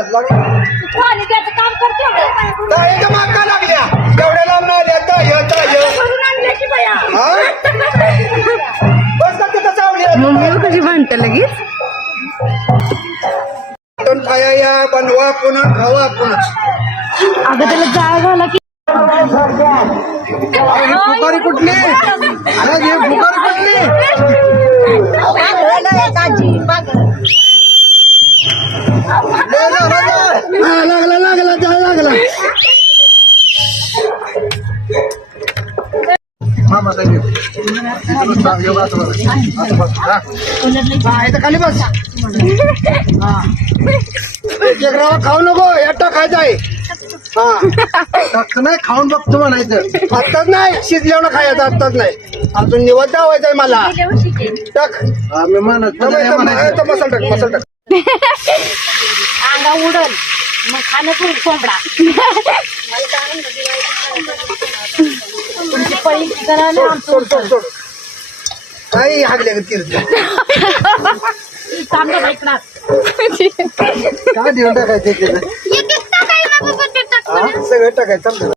पाणी द्यायचं काम करते ताईच्या मागच्या लागल्या एवढ्या लांब आल्या करून आणले की बया बस का तिथं चावली मम्मी कशी म्हणते लगेच खाया या बनवा पुन्हा खावा पुन्हा अगं त्याला जाळ घाला की फुकारी कुठली ही फुकारी कुठली लागला लागला जाळ लागला खाली बस एक रवा खाऊ नको एकटा खायचा आहे नाही खाऊन बघतो म्हणायचं आत्ताच नाही शिजल्यावर खायचं आत्ताच नाही अजून निवड दावायचंय मला टाक मी म्हणत मसाला टाक मसाला टाक अंगा उडल मग खाणं तू कोंबडा तुमची पळी करायला सोड सोड सोड काही हागले तीर्थ चांगलं ऐकणार काय देऊन टाकायचं सगळं टाकायचं